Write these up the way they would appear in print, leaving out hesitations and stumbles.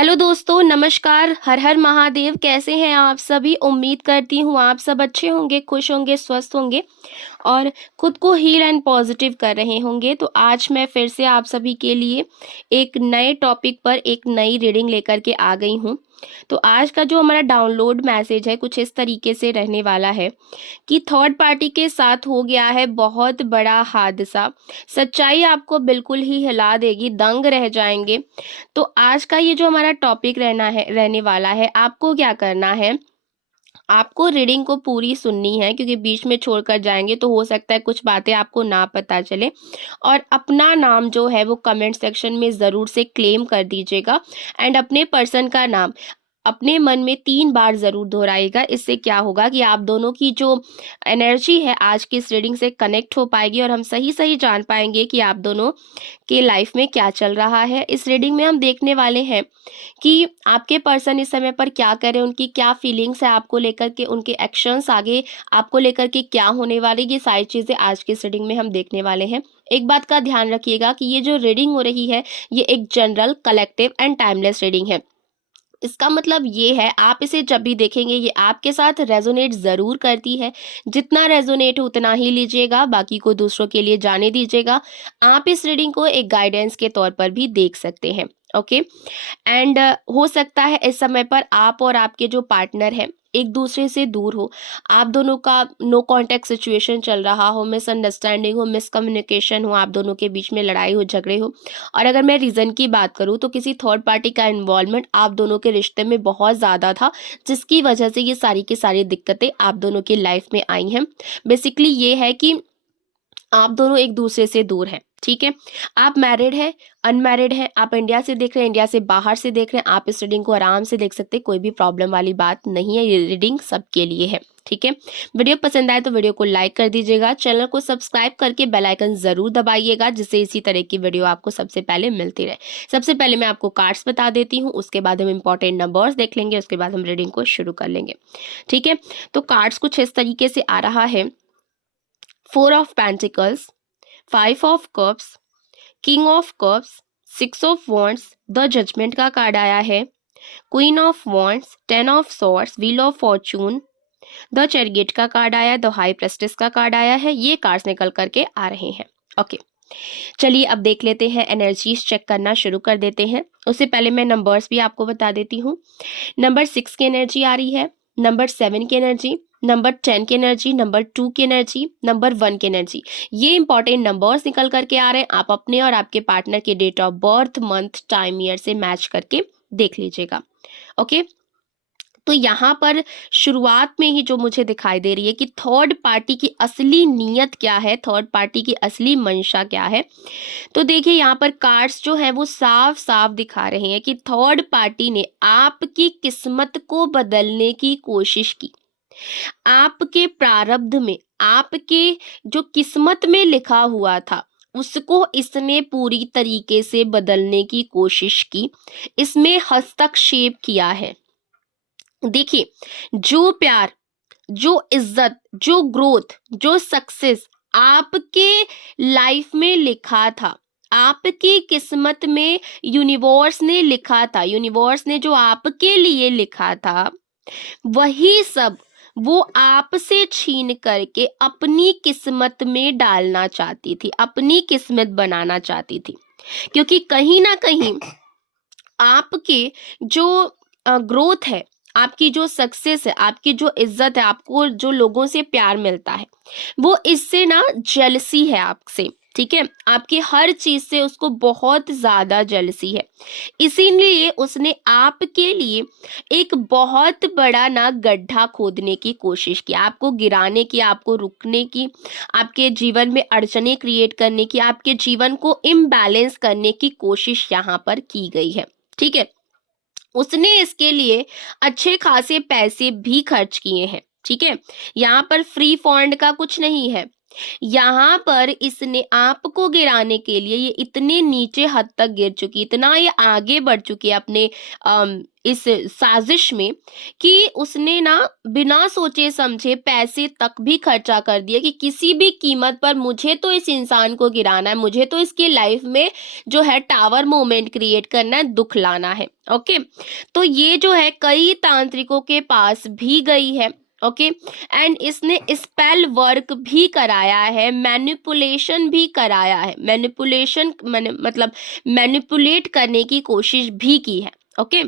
Hello दोस्तों, नमस्कार। हर हर महादेव। कैसे हैं आप सभी? उम्मीद करती हूँ आप सब अच्छे होंगे, खुश होंगे, स्वस्थ होंगे और खुद को हील एंड पॉजिटिव कर रहे होंगे। तो आज मैं फिर से आप सभी के लिए एक नए टॉपिक पर एक नई रीडिंग लेकर के आ गई हूँ। तो आज का जो हमारा डाउनलोड मैसेज है कुछ इस तरीके से रहने वाला है कि थर्ड पार्टी के साथ हो गया है बहुत बड़ा हादसा। सच्चाई आपको बिल्कुल ही हिला देगी, दंग रह जाएंगे। तो आज का ये जो हमारा टॉपिक रहने वाला है, आपको क्या करना है, आपको रीडिंग को पूरी सुननी है क्योंकि बीच में छोड़कर जाएंगे तो हो सकता है कुछ बातें आपको ना पता चले। और अपना नाम जो है वो कमेंट सेक्शन में ज़रूर से क्लेम कर दीजिएगा एंड अपने पर्सन का नाम अपने मन में 3 बार जरूर दोहराइएगा। इससे क्या होगा कि आप दोनों की जो एनर्जी है आज की इस रीडिंग से कनेक्ट हो पाएगी और हम सही सही जान पाएंगे कि आप दोनों के लाइफ में क्या चल रहा है। इस रीडिंग में हम देखने वाले हैं कि आपके पर्सन इस समय पर क्या कर रहे हैं, उनकी क्या फीलिंग्स है आपको लेकर के, उनके एक्शंस आगे आपको लेकर के क्या होने वाली, ये सारी चीजें आज की इस रीडिंग में हम देखने वाले हैं। एक बात का ध्यान रखिएगा कि ये जो रीडिंग हो रही है ये एक general, collective and timeless reading है। इसका मतलब ये है आप इसे जब भी देखेंगे ये आपके साथ रेजोनेट जरूर करती है। जितना रेजोनेट हो उतना ही लीजिएगा, बाकी को दूसरों के लिए जाने दीजिएगा। आप इस रीडिंग को एक गाइडेंस के तौर पर भी देख सकते हैं। ओके। एंड हो सकता है इस समय पर आप और आपके जो पार्टनर है एक दूसरे से दूर हो, आप दोनों का नो कांटेक्ट सिचुएशन चल रहा हो, मिसअंडरस्टैंडिंग हो, मिसकम्युनिकेशन हो, आप दोनों के बीच में लड़ाई हो, झगड़े हो। और अगर मैं रीज़न की बात करूँ तो किसी थर्ड पार्टी का इन्वॉल्वमेंट आप दोनों के रिश्ते में बहुत ज़्यादा था, जिसकी वजह से ये सारी की सारी दिक्कतें आप दोनों की लाइफ में आई हैं। बेसिकली ये है कि आप दोनों एक दूसरे से दूर हैं। ठीक है, आप मैरिड है, अनमैरिड है, आप इंडिया से देख रहे हैं, इंडिया से बाहर से देख रहे हैं, आप इस रीडिंग को आराम से देख सकते हैं। कोई भी प्रॉब्लम वाली बात नहीं है, ये रीडिंग सबके लिए है। ठीक है, वीडियो पसंद आए तो वीडियो को लाइक कर दीजिएगा, चैनल को सब्सक्राइब करके बेल आइकन जरूर दबाइएगा जिससे इसी तरह की वीडियो आपको सबसे पहले मिलती रहे। सबसे पहले मैं आपको कार्ड्स बता देती हूँ, उसके बाद हम इंपॉर्टेंट नंबर्स देख लेंगे, उसके बाद हम रीडिंग को शुरू कर लेंगे। ठीक है, तो कार्ड्स कुछ इस तरीके से आ रहा है। 4 of pentacles, 5 of cups, king of cups, 6 of wands, the judgement का कार्ड आया है, queen of wands, 10 of swords, wheel of fortune, the chariot का कार्ड आया, द हाई प्रेस्टिस का कार्ड आया है। ये कार्ड्स निकल करके आ रहे हैं। ओके, चलिए अब देख लेते हैं, एनर्जीज चेक करना शुरू कर देते हैं। उससे पहले मैं नंबर्स भी आपको बता देती हूँ। नंबर 6 की एनर्जी आ रही है, नंबर 7 की एनर्जी, नंबर 10 की एनर्जी, नंबर 2 की एनर्जी, नंबर 1 की एनर्जी। ये इंपॉर्टेंट नंबर्स निकल करके आ रहे हैं। आप अपने और आपके पार्टनर के date of birth, month, time, year से मैच करके देख लीजिएगा। ओके, तो यहाँ पर शुरुआत में ही जो मुझे दिखाई दे रही है कि थर्ड पार्टी की असली नीयत क्या है, थर्ड पार्टी की असली मंशा क्या है। तो देखिए यहाँ पर कार्ड्स जो है वो साफ साफ दिखा रहे हैं कि थर्ड पार्टी ने आपकी किस्मत को बदलने की कोशिश की। आपके प्रारब्ध में, आपके जो किस्मत में लिखा हुआ था उसको इसने पूरी तरीके से बदलने की कोशिश की, इसमें हस्तक्षेप किया है। देखिए, जो प्यार, जो इज्जत, जो ग्रोथ, जो सक्सेस आपके लाइफ में लिखा था, आपकी किस्मत में यूनिवर्स ने लिखा था, यूनिवर्स ने जो आपके लिए लिखा था वही सब वो आपसे छीन करके अपनी किस्मत में डालना चाहती थी, अपनी किस्मत बनाना चाहती थी। क्योंकि कहीं ना कहीं आपके जो ग्रोथ है, आपकी जो सक्सेस है, आपकी जो इज्जत है, आपको जो लोगों से प्यार मिलता है वो इससे ना जेलसी है आपसे। ठीक है, आपकी हर चीज से उसको बहुत ज्यादा जेलसी है, इसीलिए उसने आपके लिए एक बहुत बड़ा ना गड्ढा खोदने की कोशिश की, आपको गिराने की, आपको रुकने की, आपके जीवन में अड़चने क्रिएट करने की, आपके जीवन को इम्बैलेंस करने की कोशिश यहाँ पर की गई है। ठीक है, उसने इसके लिए अच्छे खासे पैसे भी खर्च किए हैं। ठीक है, यहाँ पर फ्री फंड का कुछ नहीं है, यहाँ पर इसने आपको गिराने के लिए ये इतने नीचे हद तक गिर चुकी, इतना ये आगे बढ़ चुकी है अपने इस साजिश में कि उसने ना बिना सोचे समझे पैसे तक भी खर्चा कर दिए कि किसी भी कीमत पर मुझे तो इस इंसान को गिराना है, मुझे तो इसकी लाइफ में जो है टावर मोमेंट क्रिएट करना है, दुख लाना है। ओके, तो ये जो है कई तांत्रिकों के पास भी गई है। ओके, एंड इसने स्पेल वर्क भी कराया है, मैनिपुलेशन भी कराया है, मैनिपुलेशन मतलब मैनिपुलेट करने की कोशिश भी की है। ओके,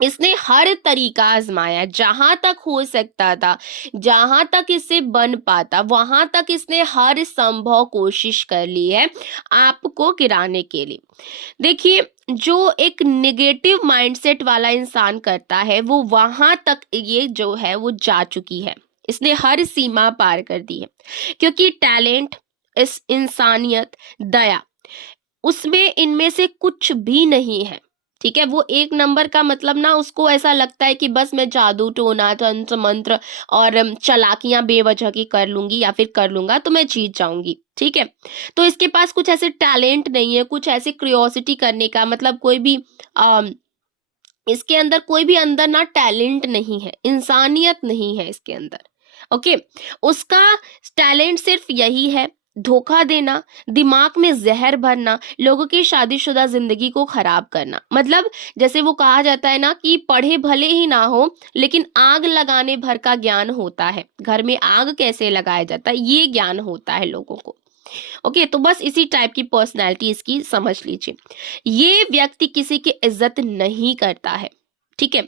इसने हर तरीका आजमाया, जहां तक हो सकता था, जहां तक इससे बन पाता वहां तक इसने हर संभव कोशिश कर ली है आपको गिराने के लिए। देखिए, जो एक नेगेटिव माइंडसेट वाला इंसान करता है वो वहां तक ये जो है वो जा चुकी है, इसने हर सीमा पार कर दी है, क्योंकि टैलेंट, इस इंसानियत, दया, उसमें इनमें से कुछ भी नहीं है। ठीक है, वो एक नंबर का मतलब ना, उसको ऐसा लगता है कि बस मैं जादू टोना तंत्र मंत्र और चालाकियां बेवजह की कर लूंगी या फिर कर लूंगा तो मैं जीत जाऊंगी। ठीक है, तो इसके पास कुछ ऐसे टैलेंट नहीं है, कुछ ऐसे क्रियोसिटी करने का, मतलब कोई भी इसके अंदर कोई भी अंदर ना टैलेंट नहीं है, इंसानियत नहीं है इसके अंदर। ओके, उसका टैलेंट सिर्फ यही है, धोखा देना, दिमाग में जहर भरना, लोगों की शादीशुदा जिंदगी को खराब करना। मतलब जैसे वो कहा जाता है ना कि पढ़े भले ही ना हो लेकिन आग लगाने भर का ज्ञान होता है, घर में आग कैसे लगाया जाता है ये ज्ञान होता है लोगों को। ओके, तो बस इसी टाइप की पर्सनैलिटी इसकी समझ लीजिए। ये व्यक्ति किसी की इज्जत नहीं करता है। ठीक है,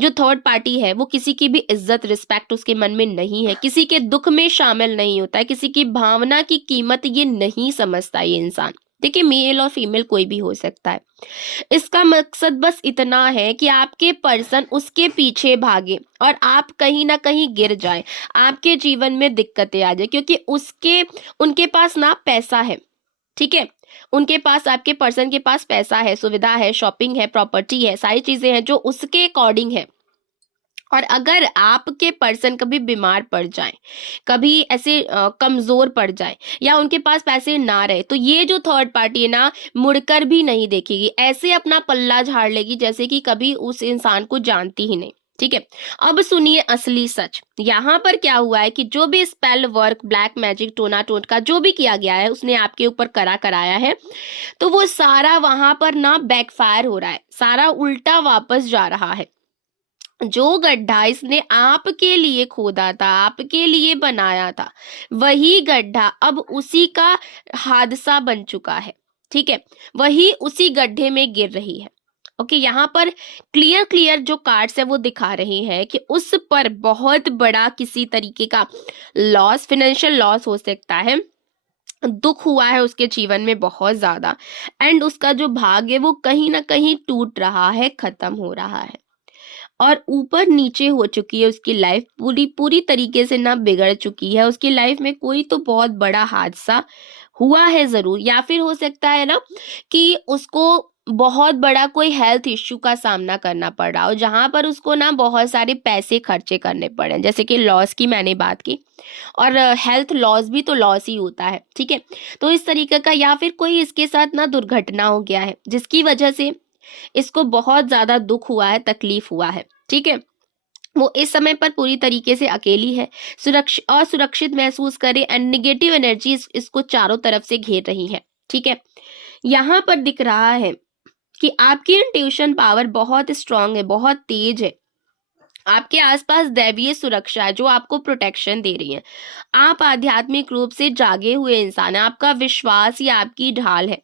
जो थर्ड पार्टी है वो किसी की भी इज्जत रिस्पेक्ट उसके मन में नहीं है, किसी के दुख में शामिल नहीं होता है, किसी की भावना की कीमत ये नहीं समझता ये इंसान। देखिए, मेल और फीमेल कोई भी हो सकता है, इसका मकसद बस इतना है कि आपके पर्सन उसके पीछे भागे और आप कहीं ना कहीं गिर जाए, आपके जीवन में दिक्कतें आ जाए, क्योंकि उनके पास ना पैसा है। ठीक है, उनके पास, आपके पर्सन के पास पैसा है, सुविधा है, शॉपिंग है, प्रॉपर्टी है, सारी चीजें हैं जो उसके अकॉर्डिंग है। और अगर आपके पर्सन कभी बीमार पड़ जाए, कभी ऐसे कमजोर पड़ जाए या उनके पास पैसे ना रहे, तो ये जो थर्ड पार्टी है ना मुड़कर भी नहीं देखेगी, ऐसे अपना पल्ला झाड़ लेगी जैसे कि कभी उस इंसान को जानती ही नहीं। ठीक है, अब सुनिए असली सच। यहाँ पर क्या हुआ है कि जो भी स्पेल वर्क, ब्लैक मैजिक, टोना टोट का जो भी किया गया है उसने आपके ऊपर कराया है, तो वो सारा वहां पर ना बैकफायर हो रहा है, सारा उल्टा वापस जा रहा है। जो गड्ढा इसने आपके लिए खोदा था, आपके लिए बनाया था, वही गड्ढा अब उसी का हादसा बन चुका है। ठीक है, वही उसी गड्ढे में गिर रही है। ओके, यहाँ पर क्लियर जो कार्ड्स है वो दिखा रहे हैं कि उस पर बहुत बड़ा किसी तरीके का लॉस, फाइनेंशियल लॉस हो सकता है, दुख हुआ है उसके जीवन में बहुत ज्यादा, एंड उसका जो भाग्य है वो कहीं ना कहीं टूट रहा है, खत्म हो रहा है और ऊपर नीचे हो चुकी है उसकी लाइफ, पूरी तरीके से ना बिगड़ चुकी है। उसकी लाइफ में कोई तो बहुत बड़ा हादसा हुआ है जरूर, या फिर हो सकता है ना कि उसको बहुत बड़ा कोई हेल्थ इश्यू का सामना करना पड़ रहा हो, जहां पर उसको ना बहुत सारे पैसे खर्चे करने पड़े, जैसे कि लॉस की मैंने बात की, और हेल्थ लॉस भी तो लॉस ही होता है। ठीक है, तो इस तरीके का, या फिर कोई इसके साथ ना दुर्घटना हो गया है जिसकी वजह से इसको बहुत ज्यादा दुख हुआ है, तकलीफ हुआ है। ठीक है, वो इस समय पर पूरी तरीके से अकेली है, असुरक्षित महसूस करे, एंड निगेटिव एनर्जी इसको चारों तरफ से घेर रही है। ठीक है, यहाँ पर दिख रहा है कि आपकी इंट्यूशन पावर बहुत स्ट्रांग है, बहुत तेज है, आपके आसपास दैवीय सुरक्षा है जो आपको प्रोटेक्शन दे रही है, आप आध्यात्मिक रूप से जागे हुए इंसान हैं, आपका विश्वास ही आपकी ढाल है।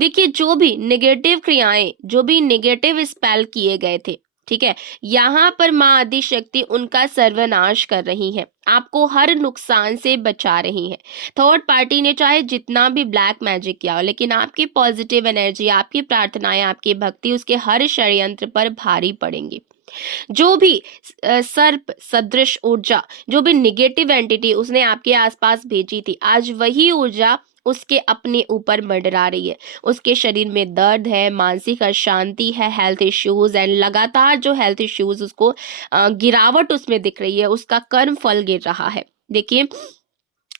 देखिए, जो भी नेगेटिव क्रियाएं, जो भी नेगेटिव स्पेल किए गए थे, ठीक है, यहाँ पर माँ आदि शक्ति उनका सर्वनाश कर रही है, आपको हर नुकसान से बचा रही है। थर्ड पार्टी ने चाहे जितना भी ब्लैक मैजिक किया हो, लेकिन आपकी पॉजिटिव एनर्जी, आपकी प्रार्थनाएं, आपकी भक्ति उसके हर षड्यंत्र पर भारी पड़ेंगी। जो भी सर्प सदृश ऊर्जा, जो भी नेगेटिव एंटिटी उसने आपके आसपास भेजी थी, आज वही ऊर्जा उसके अपने ऊपर मंडरा रही है। उसके शरीर में दर्द है, मानसिक अशांति है, हेल्थ इश्यूज एंड लगातार जो हेल्थ इश्यूज उसको गिरावट उसमें दिख रही है, उसका कर्म फल गिर रहा है। देखिए,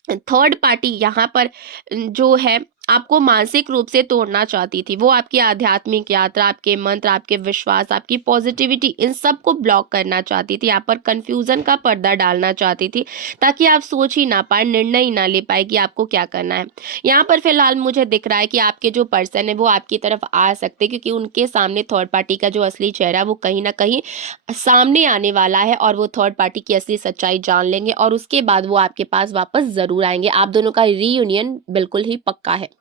थर्ड पार्टी यहाँ पर जो है आपको मानसिक रूप से तोड़ना चाहती थी। वो आपकी आध्यात्मिक यात्रा, आपके मंत्र, आपके विश्वास, आपकी पॉजिटिविटी, इन सब को ब्लॉक करना चाहती थी। यहाँ पर कंफ्यूजन का पर्दा डालना चाहती थी ताकि आप सोच ही ना पाए, निर्णय ही ना ले पाए कि आपको क्या करना है। यहाँ पर फिलहाल मुझे दिख रहा है कि आपके जो पर्सन है वो आपकी तरफ आ सकते, क्योंकि उनके सामने थर्ड पार्टी का जो असली चेहरा है वो कहीं ना कहीं सामने आने वाला है, और वो थर्ड पार्टी की असली सच्चाई जान लेंगे और उसके बाद वो आपके पास वापस जरूर आएंगे। आप दोनों का रीयूनियन बिल्कुल ही पक्का है।